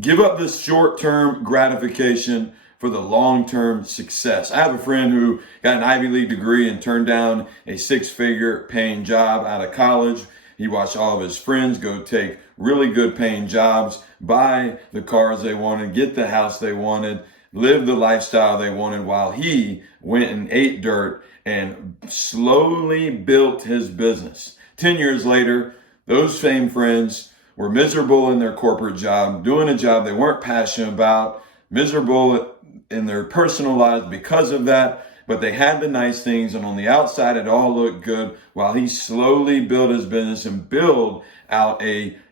Give up the short-term gratification for the long-term success. I have a friend who got an Ivy League degree and turned down a six-figure paying job out of college. He watched all of his friends go take really good paying jobs, buy the cars they wanted, get the house they wanted, live the lifestyle they wanted, while he went and ate dirt and slowly built his business. 10 years later, those same friends were miserable in their corporate job, doing a job they weren't passionate about, miserable in their personal lives because of that, but they had the nice things, and on the outside it all looked good, while he slowly built his business and built out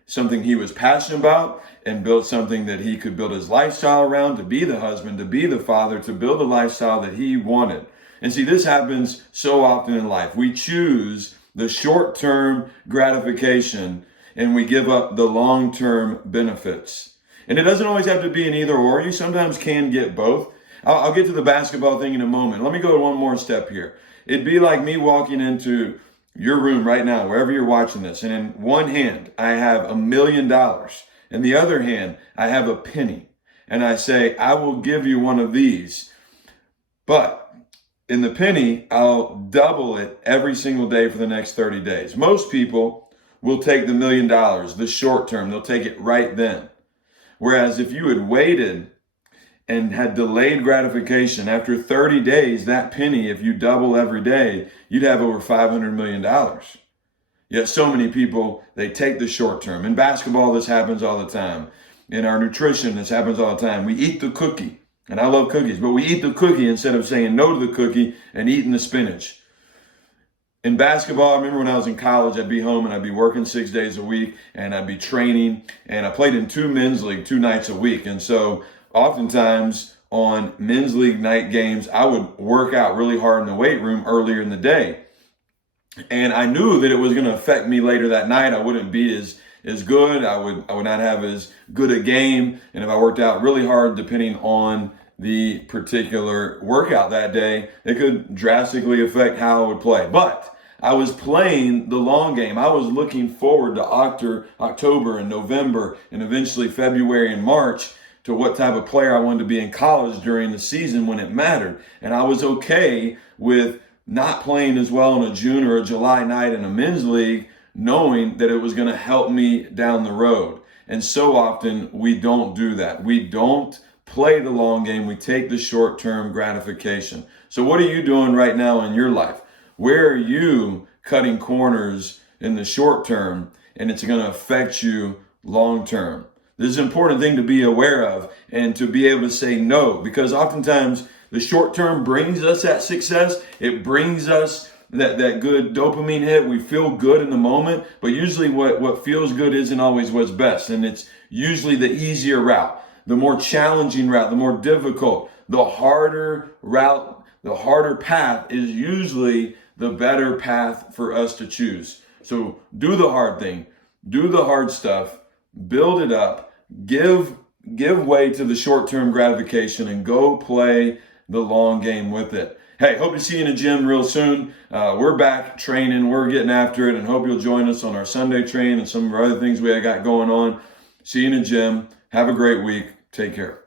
something he was passionate about, and built something that he could build his lifestyle around, to be the husband, to be the father, to build the lifestyle that he wanted. And see, this happens so often in life. We choose the short-term gratification and we give up the long-term benefits. And it doesn't always have to be an either or. You sometimes can get both. I'll get to the basketball thing in a moment. Let me go one more step here. It'd be like me walking into your room right now, wherever you're watching this, and in one hand, I have $1 million. In the other hand, I have a penny. And I say, I will give you one of these. But in the penny, I'll double it every single day for the next 30 days. Most people will take the $1 million, the short term. They'll take it right then. Whereas if you had waited and had delayed gratification, after 30 days, that penny, if you double every day, you'd have over $500 million. Yet so many people, they take the short term. In basketball, this happens all the time. In our nutrition, this happens all the time. We eat the cookie, and I love cookies, but we eat the cookie instead of saying no to the cookie and eating the spinach. In basketball, I remember when I was in college, I'd be home and I'd be working 6 days a week, and I'd be training, and I played in 2 men's league 2 nights a week. And so oftentimes on men's league night games, I would work out really hard in the weight room earlier in the day. And I knew that it was going to affect me later that night. I wouldn't be as good. I would not have as good a game. And if I worked out really hard, depending on the particular workout that day, it could drastically affect how I would play. But I was playing the long game. I was looking forward to October and November and eventually February and March, to what type of player I wanted to be in college during the season when it mattered. And I was okay with not playing as well on a June or a July night in a men's league, knowing that it was going to help me down the road. And so often we don't do that. We don't play the long game. We take the short-term gratification. So what are you doing right now in your life? Where are you cutting corners in the short term, and it's going to affect you long term? This is an important thing to be aware of and to be able to say no, because oftentimes the short term brings us that success. It brings us that good dopamine hit. We feel good in the moment, but usually what feels good isn't always what's best. And it's usually the easier route, the more challenging route, the more difficult, the harder route, the harder path is usually the better path for us to choose. So do the hard thing, do the hard stuff, build it up, give way to the short-term gratification, and go play the long game with it. Hey, hope to see you in the gym real soon. We're back training, we're getting after it, and hope you'll join us on our Sunday train and some of our other things we got going on. See you in the gym. Have a great week. Take care.